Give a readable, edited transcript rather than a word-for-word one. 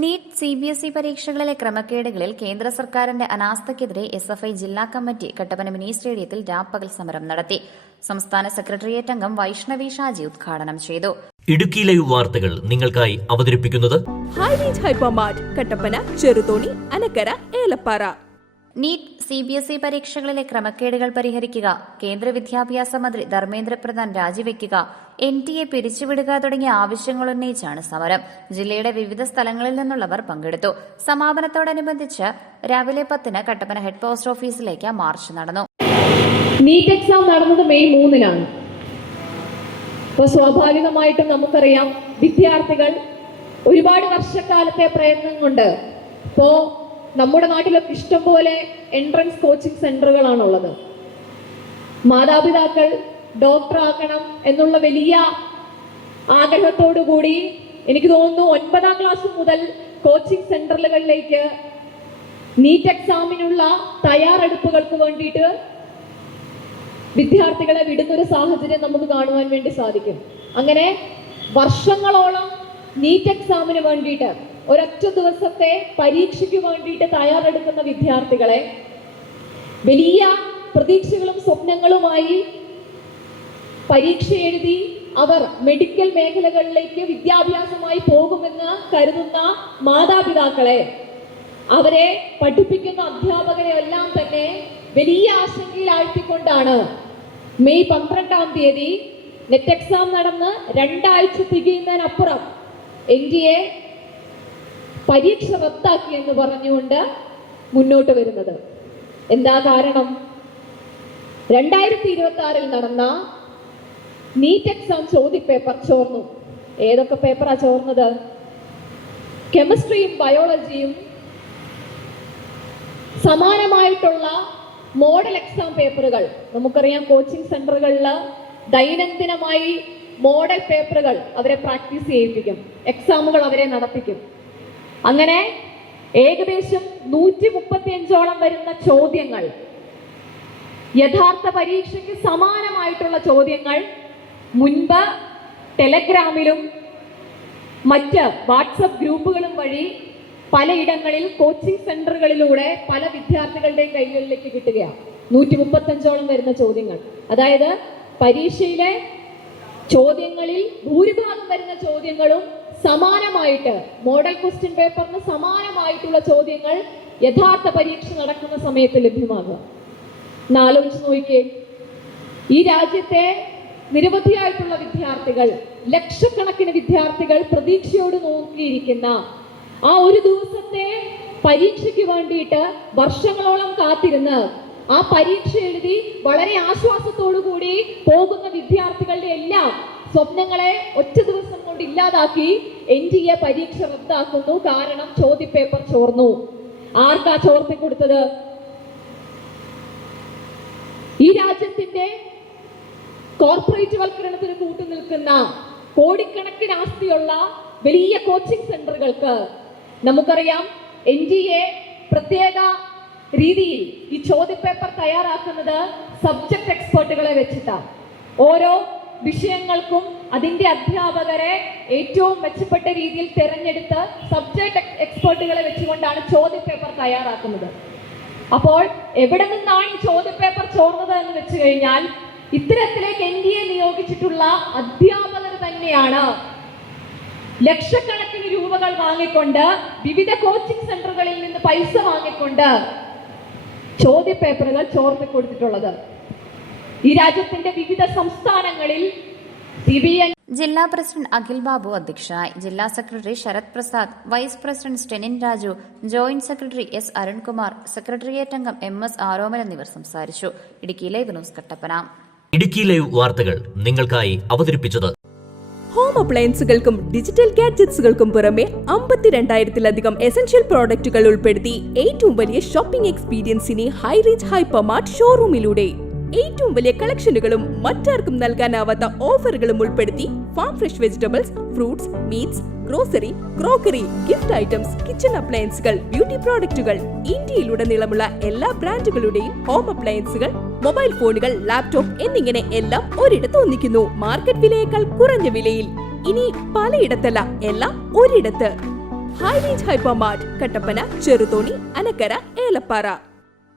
NEET CBSE പരീക്ഷകളിലെ ക്രമക്കേടുകളിൽ കേന്ദ്ര സർക്കാരിന്റെ അനാസ്ഥയ്ക്കെതിരെ SFI ജില്ലാ കമ്മിറ്റി കട്ടപ്പന മിനി സ്റ്റേഡിയത്തിൽ രാപ്പകൽ സമരം നടത്തി. സംസ്ഥാന സെക്രട്ടേറിയറ്റ് അംഗം വൈഷ്ണവി ഷാജി ഉദ്ഘാടനം ചെയ്തു. ഇടുക്കി ലൈവ് വാർത്തകൾ നിങ്ങൾക്കായി അവതരിപ്പിക്കുന്നത് high range hypermart Kattappana, Cheruthoni, Anakkara, Elappara. NEET CBSE പരീക്ഷകളിലെ ക്രമക്കേടുകൾ പരിഹരിക്കുക, കേന്ദ്ര വിദ്യാഭ്യാസ മന്ത്രി ധർമ്മേന്ദ്ര പ്രധാൻ രാജിവെക്കുക, NTA പിരിച്ചുവിടുക തുടങ്ങിയ ആവശ്യങ്ങൾ ഉന്നയിച്ചാണ് സമരം. ജില്ലയുടെ വിവിധ സ്ഥലങ്ങളിൽ നിന്നുള്ളവർ പങ്കെടുത്തു. സമാപനത്തോടനുബന്ധിച്ച് രാവിലെ 10-ന് കട്ടപ്പന ഹെഡ് പോസ്റ്റ് ഓഫീസിലേക്ക് മാർച്ച് നടന്നു. നീറ്റ് എക്സാം നടന്നത് മെയ് 3-നാണ്. അപ്പോൾ സ്വാഭാവികമായിട്ടും നമുക്കറിയാം, വിദ്യാർത്ഥികൾ ഒരുപാട് വർഷക്കാലത്തെ പ്രയത്നം കൊണ്ട് ഇപ്പോൾ നമ്മുടെ നാട്ടിലൊക്കെ ഇഷ്ടംപോലെ എൻട്രൻസ് കോച്ചിങ് സെന്ററുകളാണുള്ളത്. മാതാപിതാക്കൾ ഡോക്ടറാക്കണം എന്നുള്ള വലിയ ആഗ്രഹത്തോടു കൂടി എനിക്ക് തോന്നുന്നു 9ാം ക്ലാസ് മുതൽ കോച്ചിങ് സെന്ററുകളിലേക്ക് നീറ്റ് എക്സാമിനുള്ള തയ്യാറെടുപ്പുകൾക്ക് വേണ്ടിയിട്ട് വിദ്യാർത്ഥികളെ വിടുന്നൊരു സാഹചര്യം നമുക്ക് കാണുവാൻ വേണ്ടി സാധിക്കും. അങ്ങനെ വർഷങ്ങളോളം നീറ്റ് എക്സാമിന് വേണ്ടിയിട്ട്, ഒരൊറ്റ ദിവസത്തെ പരീക്ഷയ്ക്ക് വേണ്ടിയിട്ട് തയ്യാറെടുക്കുന്ന വിദ്യാർത്ഥികളെ വലിയ പ്രതീക്ഷകളും സ്വപ്നങ്ങളുമായി പരീക്ഷ എഴുതി അവർ മെഡിക്കൽ മേഖലകളിലേക്ക് വിദ്യാഭ്യാസമായി പോകുമെന്ന് കരുതുന്ന മാതാപിതാക്കളെ, അവരെ പഠിപ്പിക്കുന്ന അധ്യാപകരെ എല്ലാം തന്നെ വലിയ ആശങ്കയിലാഴ്ത്തിക്കൊണ്ടാണ് മെയ് 12-ാം തീയതി നെറ്റ് എക്സാം നടന്ന് 2 ആഴ്ച തികയുന്നതിനപ്പുറം NTA പരീക്ഷ റദ്ദാക്കി എന്ന് പറഞ്ഞുകൊണ്ട് മുന്നോട്ട് വരുന്നത്. എന്താ കാരണം? 2026-ൽ നടന്ന നീറ്റ് എക്സാം ചോദ്യപേപ്പർ ചോർന്നു. ഏതൊക്കെ പേപ്പറാ ചോർന്നത്? കെമിസ്ട്രിയും ബയോളജിയും സമാനമായിട്ടുള്ള മോഡൽ എക്സാം പേപ്പറുകൾ. നമുക്കറിയാം, കോച്ചിങ് സെന്ററുകളിൽ ദൈനംദിനമായി മോഡൽ പേപ്പറുകൾ അവരെ പ്രാക്ടീസ് ചെയ്യിപ്പിക്കും, എക്സാമുകൾ അവരെ നടത്തിക്കും. അങ്ങനെ ഏകദേശം 135ഓളം വരുന്ന ചോദ്യങ്ങൾ, യഥാർത്ഥ പരീക്ഷയ്ക്ക് സമാനമായിട്ടുള്ള ചോദ്യങ്ങൾ മുൻപ് ടെലഗ്രാമിലും മറ്റ് വാട്സപ്പ് ഗ്രൂപ്പുകളും വഴി പലയിടങ്ങളിൽ കോച്ചിങ് സെന്ററുകളിലൂടെ പല വിദ്യാർത്ഥികളുടെയും കൈകളിലേക്ക് കിട്ടുകയാണ്. 135ഓളം വരുന്ന ചോദ്യങ്ങൾ. അതായത് പരീക്ഷയിലെ ചോദ്യങ്ങളിൽ ഭൂരിഭാഗം വരുന്ന ചോദ്യങ്ങളും സമാനമായിട്ട്, മോഡൽ ക്വസ്റ്റ്യൻ പേപ്പറിന് സമാനമായിട്ടുള്ള ചോദ്യങ്ങൾ യഥാർത്ഥ പരീക്ഷ നടക്കുന്ന സമയത്ത് ലഭ്യമാകുക. ആലോചിച്ച് നോക്കിയേ, ഈ രാജ്യത്തെ നിരവധിയായിട്ടുള്ള വിദ്യാർത്ഥികൾ, ലക്ഷക്കണക്കിന് വിദ്യാർത്ഥികൾ പ്രതീക്ഷയോട് നോക്കിയിരിക്കുന്ന ആ ഒരു ദിവസത്തെ പരീക്ഷയ്ക്ക് വേണ്ടിയിട്ട് വർഷങ്ങളോളം കാത്തിരുന്ന് ആ പരീക്ഷ എഴുതി വളരെ ആശ്വാസത്തോടു കൂടി പോകുന്ന വിദ്യാർത്ഥികളുടെ എല്ലാം സ്വപ്നങ്ങളെ ഒറ്റ ദിവസം കൊണ്ട് ഇല്ലാതാക്കി NTA പരീക്ഷ റദ്ദാക്കുന്നു. കാരണം ചോദ്യപേപ്പർ ചോർന്നു. ആർക്കാ ചോർത്തി കൊടുത്തത്? ഈ രാജ്യത്തിന്റെ കോർപ്പറേറ്റ് വൽക്കരണത്തിന് കൂട്ടുനിൽക്കുന്ന കോടിക്കണക്കിന് ആസ്തിയുള്ള വലിയ കോച്ചിങ് സെന്ററുകൾക്ക് നമുക്കറിയാം, NTA പ്രത്യേക രീതിയിൽ ഈ ചോദ്യപേപ്പർ തയ്യാറാക്കുന്നത് സബ്ജക്ട് എക്സ്പേർട്ടുകളെ വെച്ചിട്ടാണ്. ഓരോ വിഷയങ്ങൾക്കും അതിന്റെ അധ്യാപകരെ ഏറ്റവും മെച്ചപ്പെട്ട രീതിയിൽ തിരഞ്ഞെടുത്ത് സബ്ജക്ട് എക്സ്പേർട്ടുകളെ വെച്ചുകൊണ്ടാണ് ചോദ്യപേപ്പർ തയ്യാറാക്കുന്നത്. അപ്പോൾ എവിടെ നിന്നാണ് ഈ ചോദ്യപേപ്പർ ചോർന്നത് എന്ന് വെച്ച് കഴിഞ്ഞാൽ, ഇത്തരത്തിലേക്ക് NTA നിയോഗിച്ചിട്ടുള്ള അധ്യാപകർ തന്നെയാണ് ലക്ഷക്കണക്കിന് രൂപകൾ വാങ്ങിക്കൊണ്ട് വിവിധ കോച്ചിങ് സെന്ററുകളിൽ നിന്ന് പൈസ വാങ്ങിക്കൊണ്ട് ചോദ്യപേപ്പറുകൾ ചോർത്തി കൊടുത്തിട്ടുള്ളത്. ഈ രാജ്യത്തിന്റെ വിവിധ സംസ്ഥാനങ്ങളിൽ ജില്ലാ പ്രസിഡന്റ് അഖിൽ ബാബു അധ്യക്ഷനായി. ജില്ലാ secretary Sarath Prasad, vice president Stenin Raju, joint secretary S Arunkumar, secretariat അംഗം MS ആരോമൽ എന്നിവർ സംസാരിച്ചു. Idukki live news Kattappana. Idukki live വാർത്തകൾ നിങ്ങൾക്കായി അവതരിപ്പിച്ചത് ഹോം അപ്ലയൻസുകൾക്കും ഡിജിറ്റൽ ഗാഡ്ജറ്റ്സുകൾക്കും പുറമെ 52,000-ലധികം എസൻഷ്യൽ പ്രോഡക്റ്റുകൾ ഉൾപ്പെടുത്തി ഏറ്റവും വലിയ ഷോപ്പിംഗ് എക്സ്പീരിയൻസിനെ ഹൈറേഞ്ച് ഹൈപ്പർമാർട്ട് ഷോറൂമിലൂടെ ഏറ്റവും വലിയ കളക്ഷനുകളും മറ്റാർക്കും നൽകാനാവാത്ത ഓഫറുകളും ഉൾപ്പെടുത്തി farm fresh vegetables, fruits, meats, grocery, crockery, gift items, kitchen അപ്ലയൻസുകൾ, ബ്യൂട്ടി പ്രോഡക്റ്റുകൾ, ഇന്ത്യയിലുടനീളമുള്ള എല്ലാ ബ്രാൻഡുകളുടെയും ഹോം അപ്ലയൻസുകൾ, മൊബൈൽ ഫോണുകൾ, ലാപ്ടോപ്പ് എന്നിങ്ങനെ എല്ലാം ഒരിടത്ത് ഒന്നിക്കുന്നു. മാർക്കറ്റ് വിലയേക്കാൾ കുറഞ്ഞ വിലയിൽ. ഇനി പലയിടത്തല്ല, എല്ലാം ഒരിടത്ത്. High range hypermart, Kattappana, Cheruthoni, Anakkara, Elappara.